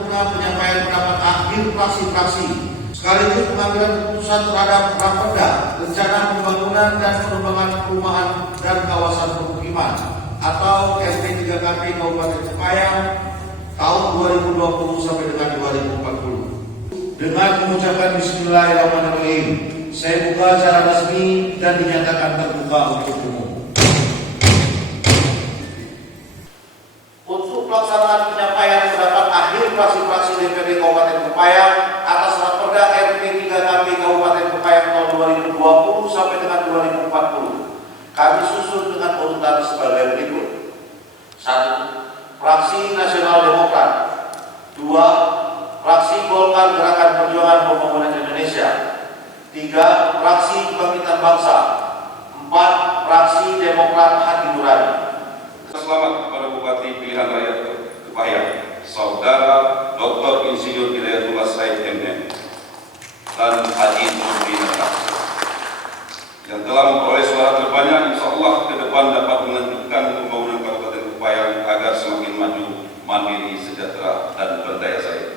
guna penyampaian pendapat akhir fraksi-fraksi sekaligus pengambilan keputusan terhadap Raperda Rencana Pembangunan dan Pengembangan Perumahan dan Kawasan Permukiman atau SP3KP Kabupaten Kepayang tahun 2020 sampai dengan 2040. Dengan mengucapkan Bismillahirrahmanirrahim, saya buka secara resmi dan dinyatakan terbuka untuk umum. Untuk pelaksanaan penyampaian pendapat akhir fraksi-fraksi DPD Kabupaten Kepayang atas Raperda SP3KP Kabupaten Kepayang tahun 2020 sampai dengan 2040, kami susun dengan urutan sebagai berikut. 1. Fraksi Nasional Demokrat. 2. Fraksi Golkar Gerakan Perjuangan Pembangunan Indonesia. 3. Fraksi Kebangkitan Bangsa. 4. Fraksi Demokrat Hati Nurani. Selamat kepada Bupati Pilihan Rakyat Kepayang, Saudara Dr. Insinyur Hidayatullah Said MM dan Haji Nurdi Nata, yang telah memperoleh suara terbanyak, insya Allah ke depan dapat melanjutkan pembangunan Kabupaten Kepayang agar semakin maju, mandiri, sejahtera, dan berdaya saing.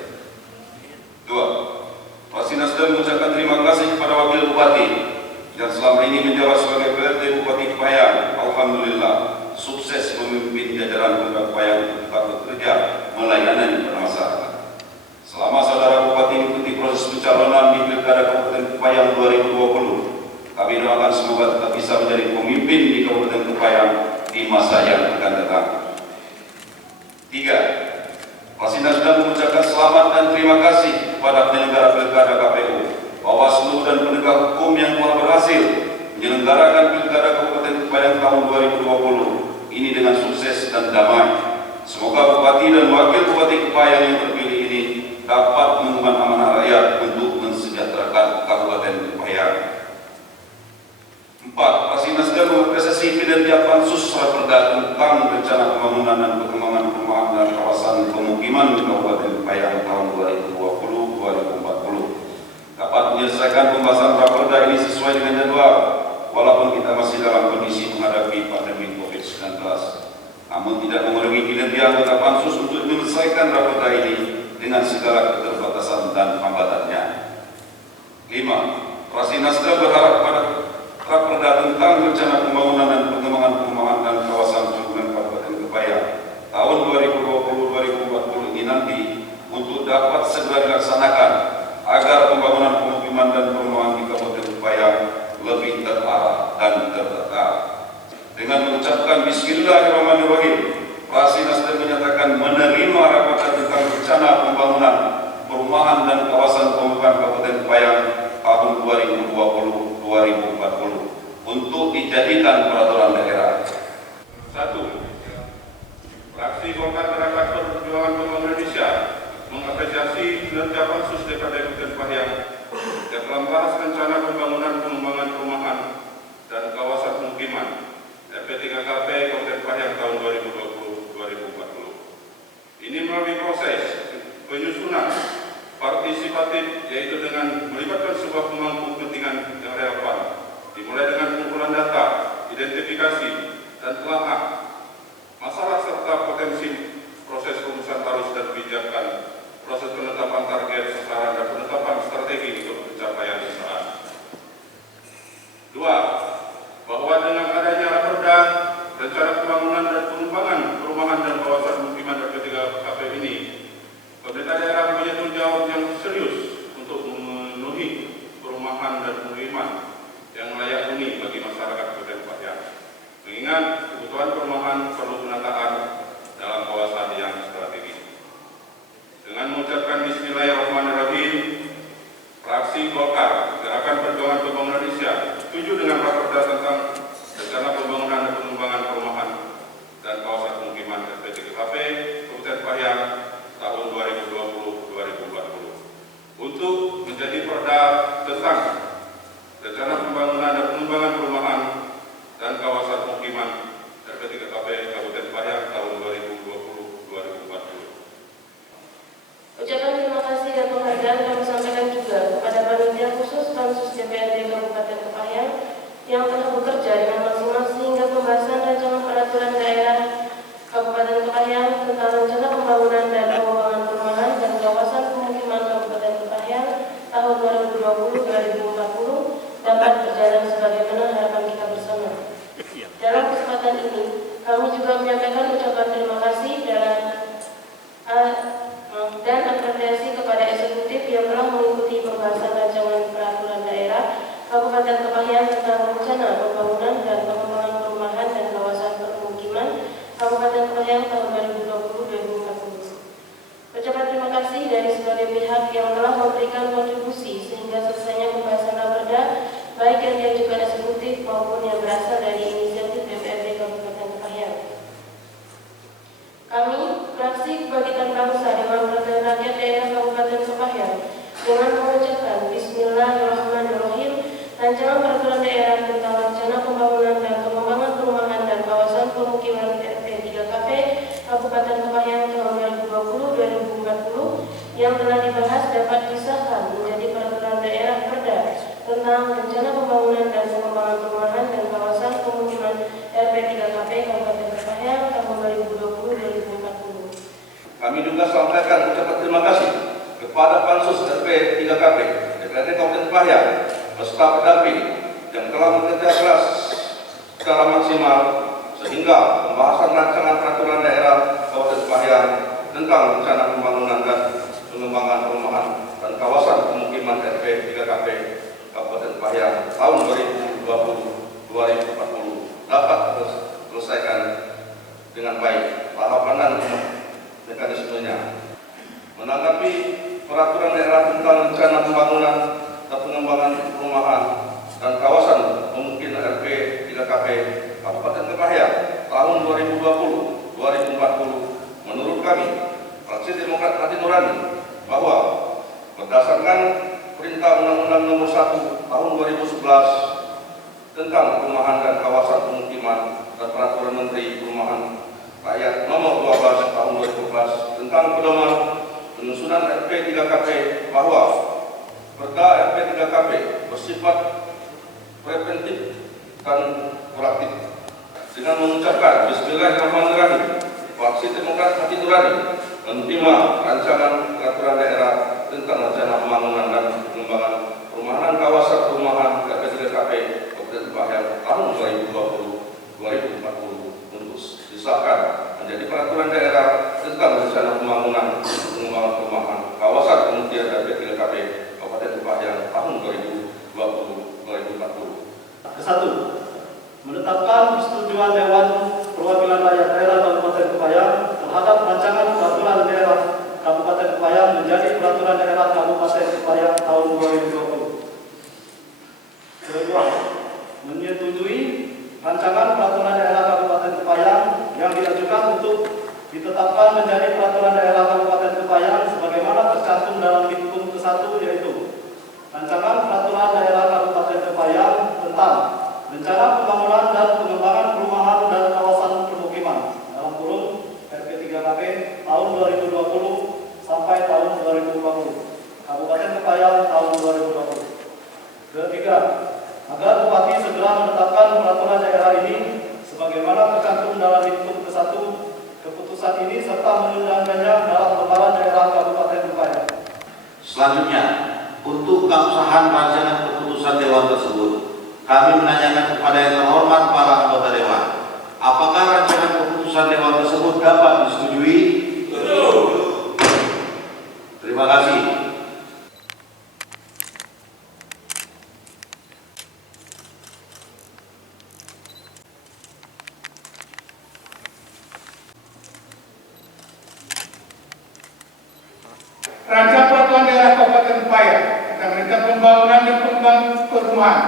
2. Fraksi Nasdem mengucapkan terima kasih kepada Wakil Bupati yang selama ini menjabat sebagai PLT Bupati Kepayang. Alhamdulillah, sukses memimpin jajaran Pemda Kepayang untuk tetap bekerja melayani masyarakat. Selama saudara Bupati mengikuti proses pencalonan di Pilkada Kabupaten Kepayang 2020, kami doakan semoga tetap bisa menjadi pemimpin di Kabupaten Kepayang di masa yang akan datang. 3. Fraksi Nasdem mengucapkan selamat dan terima kasih kepada penyelenggara Pilkada KPU, Bawaslu dan penegak hukum yang telah berhasil menyelenggarakan Pilkada Kabupaten Kepayang tahun 2020 ini dengan sukses dan damai. Semoga Bupati dan Wakil Bupati Kepayang yang terpilih ini dapat mengemban amanah rakyat untuk mensejahterakan Kabupaten Kepayang. 4. Fraksi Nasdem mengapresiasi kinerja Pansus Raperda tentang Rencana Pembangunan dan Pengembangan Perumahan dan Kawasan Pemukiman di Kabupaten Kepayang tahun 2020-2040 dapat menyelesaikan pembahasan Raperda ini sesuai dengan jadwal, walaupun kita masih dalam kondisi menghadapi pandemi COVID-19. Namun tidak mengurangi kinerja anggota Pansus untuk menyelesaikan Raperda ini dengan segala keterbatasan dan hambatannya. 5. Fraksi Nasdem berharap pada Raperda tentang Rencana Pembangunan dan Pengembangan Perumahan dan Kawasan Permukiman Kabupaten Kepayang tahun 2020-2040 ini nanti untuk dapat segera dilaksanakan agar pembangunan pemukiman dan perumahan di Kabupaten Kepayang lebih terarah dan tertata. Dengan mengucapkan Bismillahirrahmanirrahim, Fraksi Nasdem menyatakan menerima Raperda tentang Rencana Pembangunan Perumahan dan Kawasan Pemukiman Kabupaten Kepayang tahun 2020-2040 untuk dijadikan peraturan daerah. 1. Fraksi Golkar Gerakan Perjuangan Pembangunan Indonesia mengapresiasi kinerja Pansus DPD Kabupaten Kepayang yang telah membahas Rencana Pembangunan Pengembangan Perumahan dan Kawasan Pemukiman SP3KP Kabupaten Kepayang tahun 2020-2040. Ini melalui proses penyusunan partisipatif, yaitu dengan melibatkan sebuah pemangku kepentingan yang relevan, dimulai dengan pengumpulan data, identifikasi, dan telah masalah serta potensi proses rumusan arus dan kebijakan, proses penetapan target, sasaran, dan penetapan strategi untuk pencapaian sasaran. 2. Bahwa dengan adanya Raperda, Rencana Pembangunan dan Pengembangan Perumahan dan Kawasan Pemukiman SP3KP ini, pemerintah daerah punya tanggung jawab yang serius untuk memenuhi perumahan dan pemukiman yang layak huni bagi masyarakat Kabupaten Kepayang. Mengingat kebutuhan perumahan perlu penataan dalam kawasan yang strategis. Dengan mengucapkan Bismillahirrahmanirrahim, Fraksi Golkar Gerakan Perjuangan Pembangunan Indonesia setuju dengan Raperda tentang Rencana Pembangunan dan Pengembangan Perumahan dan Kawasan Pemukiman SP3KP Kabupaten Kepayang tahun 2020-2040 untuk menjadi perda tentang Rencana Pembangunan dan Pengembangan Perumahan dan Kawasan Pemukiman SP3KP Kabupaten Kepayang tahun 2020-2040. Ucapan terima kasih dan penghargaan kami sampaikan juga kepada Panitia Khusus Pansus DPRD Kabupaten Kepayang yang telah bekerja dengan maksimal sehingga pembahasan rancangan peraturan daerah Kabupaten Kepayang tentang Rencana Pembangunan dan Pengembangan Perumahan dan dan apresiasi kepada eksekutif yang telah mengikuti pembahasan rancangan peraturan daerah Kabupaten Kepahyang tentang rencana pembangunan dan pengembangan perumahan dan kawasan permukiman Kabupaten Kepahyang tahun 2020-2040. Ucapan terima kasih dari sebagai pihak yang telah memberikan kontribusi sehingga selesainya pembahasan raperda, baik yang diajukan eksekutif maupun yang berasal dari inisiatif DPRD Kabupaten Kepahyang. Kami, fraksi Kebangkitan Bangsa Dewan Perwakilan Rakyat Daerah Kabupaten Kepahyang, dengan mengucapkan Bismillahirrahmanirrahim, rancangan peraturan daerah tentang rencana pembangunan dan pengembangan perumahan dan kawasan pemukiman RP 3KP Kabupaten Kepahyang tahun 2020-2040 yang telah dibahas dapat disahkan menjadi peraturan daerah perda tentang rencana pembangunan dan pengembangan perumahan dan kawasan pemukiman RP 3KP Kabupaten Kepahyang tahun 2020-2040. Kami juga sampaikan ucapan terima kasih kepada Pansus RP 3KP DPRD Kabupaten Kepahyang beserta pendamping yang telah bekerja keras secara maksimal sehingga pembahasan rancangan peraturan daerah Kabupaten Kepahyang tentang rencana pembangunan dan pengembangan perumahan dan kawasan pemukiman RP 3KP Kabupaten Kepahyang tahun 2020-2040 dapat diselesaikan dengan baik tahapan dan mekanismenya. Menanggapi peraturan daerah tentang rencana pembangunan dan pengembangan perumahan dan kawasan pemukiman RP 3KP Kabupaten Kepahyang tahun 2020-2040, menurut kami, Fraksi Demokrat Hati Nurani, bahwa berdasarkan Perintah Undang-Undang Nomor 1 Tahun 2011 tentang perumahan dan kawasan pemukiman dan Peraturan Menteri Perumahan Rakyat Nomor 12 Tahun 2012 tentang pedoman penyusunan RP 3KP, bahwa Perda RP 3KP bersifat preventif dan proaktif. Dengan mengucapkan Bismillahirrahmanirrahim, Fraksi Demokrat Hati Nurani menerima rancangan peraturan daerah tentang rencana pembangunan dan pengembangan perumahan kawasan perumahan RP 3KP Kabupaten Kepahyang tahun 2020-2040 untuk disahkan menjadi peraturan daerah tentang rencana pembangunan dan pengembangan perumahan kawasan pemukiman RP 3KP Kabupaten Kepahyang tahun 2020-2040. Kesatu, menetapkan persetujuan Dewan Perwakilan Rakyat Daerah Kabupaten Kepahyang terhadap rancangan peraturan daerah Kabupaten Kepahyang menjadi peraturan daerah Kabupaten Kepahyang tahun 2020. Kedua, menyetujui rancangan peraturan daerah Kabupaten Kepahyang yang diajukan untuk ditetapkan menjadi peraturan daerah Kabupaten Kepahyang sebagaimana tercantum dalam Diktum ke-1, yaitu rancangan peraturan daerah Kabupaten Kepahyang tentang rencana pembangunan dan pengembangan perumahan dan kawasan permukiman dalam kurung RP 3KP tahun 2020 sampai tahun 2020 Kabupaten Kepahyang tahun 2020. Ketiga, agar Bupati segera menetapkan peraturan daerah ini sebagaimana tercantum dalam Diktum ke-1 keputusan ini serta menundangkannya dalam lembaran daerah Kabupaten Kepahyang. Selanjutnya, untuk keabsahan rancangan keputusan Dewan tersebut, kami menanyakan kepada yang terhormat para anggota Dewan, apakah rancangan keputusan Dewan tersebut dapat disetujui? Terima kasih. Rancangan peraturan daerah Kabupaten Kepahyang tentang rencana pembangunan dan pengembangan perumahan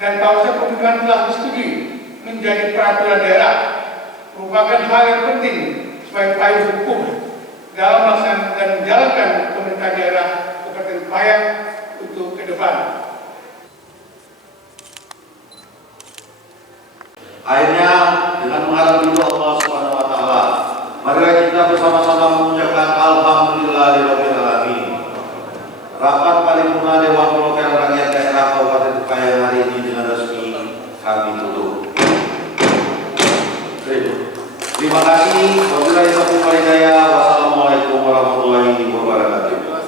dan kawasan pemukiman telah disetujui menjadi peraturan daerah, merupakan hal yang penting sebagai payung hukum dalam melaksanakan dan menjalankan pemerintahan daerah Kabupaten Kepahyang untuk ke depan. Akhirnya, dengan mengharap ridho Allah Subhanahu wa taala, marilah kita bersama-sama mengucapkan alhamdulillahirabbil alamin. Rapat paripurna Dewan Perwakilan Rakyat Daerah Kabupaten Kepahyang hari ini dengan resmi kami tutup. Terima kasih. Wabillahi taufiq wal hidayah. Wassalamualaikum warahmatullahi wabarakatuh.